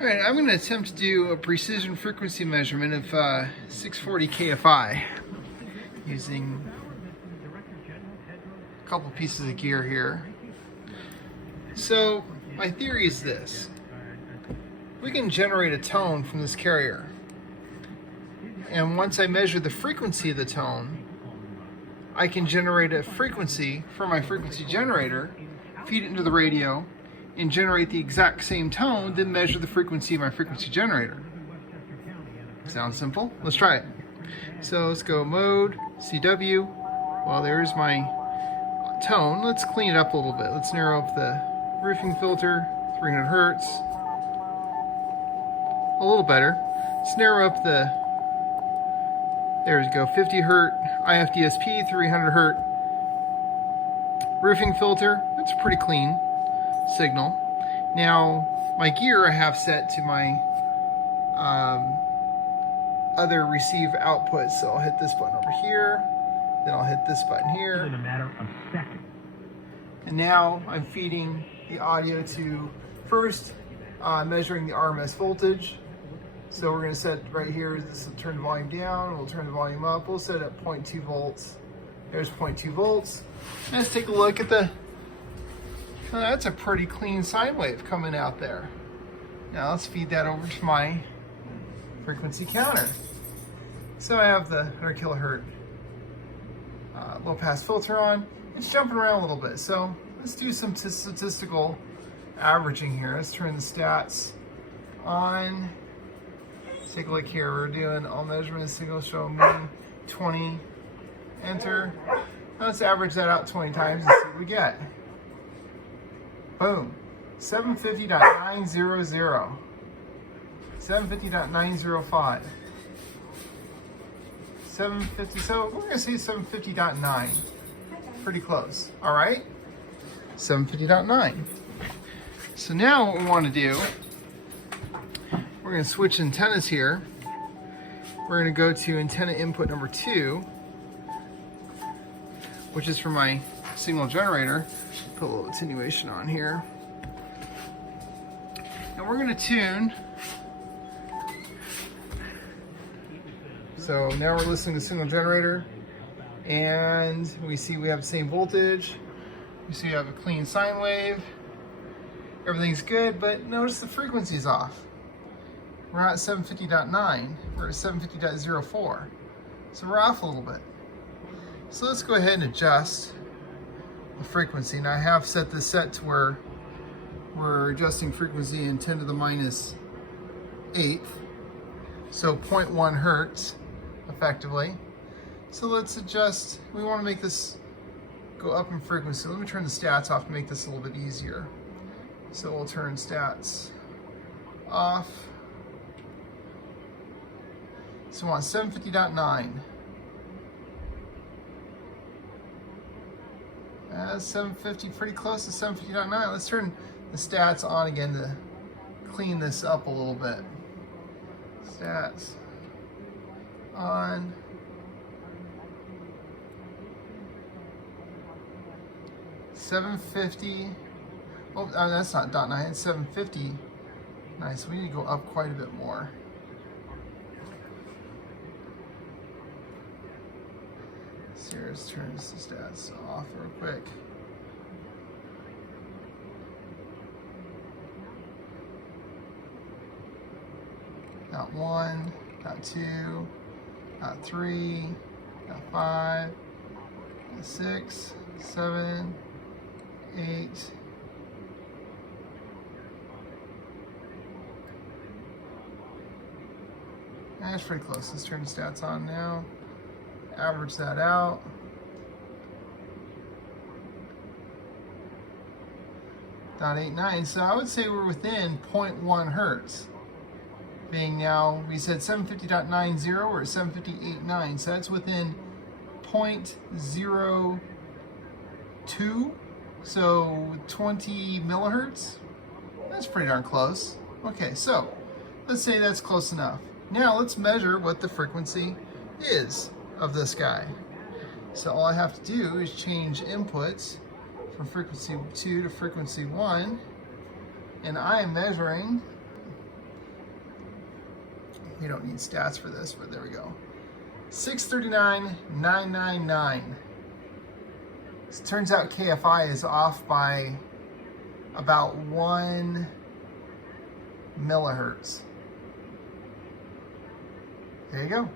Alright, I'm going to attempt to do a precision frequency measurement of 640 KFI using a couple pieces of gear here. So, my theory is this. We can generate a tone from this carrier. And once I measure the frequency of the tone, I can generate a frequency from my frequency generator, feed it into the radio, and generate the exact same tone, then measure the frequency of my frequency generator. Sounds simple? Let's try it. So let's go mode, CW. Well, there's my tone. Let's clean it up a little bit. Let's narrow up the roofing filter, 300 hertz. A little better. Let's narrow up the, there we go, 50 hertz IFDSP, 300 hertz roofing filter. That's pretty clean signal. Now, my gear I have set to my other receive output, so I'll hit this button over here, then I'll hit this button here. In a matter of seconds. And now I'm feeding the audio to first measuring the RMS voltage. So we're going to set right here, this will turn the volume down, we'll turn the volume up, we'll set it at 0.2 volts. There's 0.2 volts. Let's take a look at the, that's a pretty clean sine wave coming out there. Now let's feed that over to my frequency counter. So I have the 100 kilohertz low pass filter on. It's jumping around a little bit. So let's do some statistical averaging here. Let's turn the stats on. Let's take a look here. We're doing all measurements, signal show mean 20, enter. Now let's average that out 20 times and see what we get. Boom, 750.900, 750.905, 750, so we're gonna say 750.9, pretty close, all right? 750.9. So now what we wanna do, we're gonna switch antennas here. We're gonna go to antenna input number 2, which is for my signal generator. Put a little attenuation on here. And we're going to tune. So now we're listening to the signal generator, and we see we have the same voltage. We see we have a clean sine wave. Everything's good, but notice the frequency is off. We're not at 750.9, we're at 750.04. So we're off a little bit. So let's go ahead and adjust the frequency. Now I have set this set to where we're adjusting frequency in 10 to the minus 8th, so 0.1 hertz effectively. So let's adjust, we want to make this go up in frequency. Let me turn the stats off to make this a little bit easier. So we'll turn stats off. So we want 750.9. 750, pretty close to 750.9. Let's turn the stats on again to clean this up a little bit. Stats on. $750. Oh, that's not .9. It's 750. Nice. We need to go up quite a bit more. Let's turn the stats off real quick. Got 1, got 2, got 3, got 5, got 6, 7, 8. That's pretty close. Let's turn the stats on now. Average that out. .89. So I would say we're within 0.1 hertz. Being now, we said 750.90, we're at 750.89. So that's within 0.02. So 20 millihertz. That's pretty darn close. Okay, so let's say that's close enough. Now let's measure what the frequency is of this guy. So all I have to do is change inputs from frequency 2 to frequency 1, and I am measuring You don't need stats for this, but there we go. 639,999. So it turns out KFI is off by about 1 millihertz. There you go.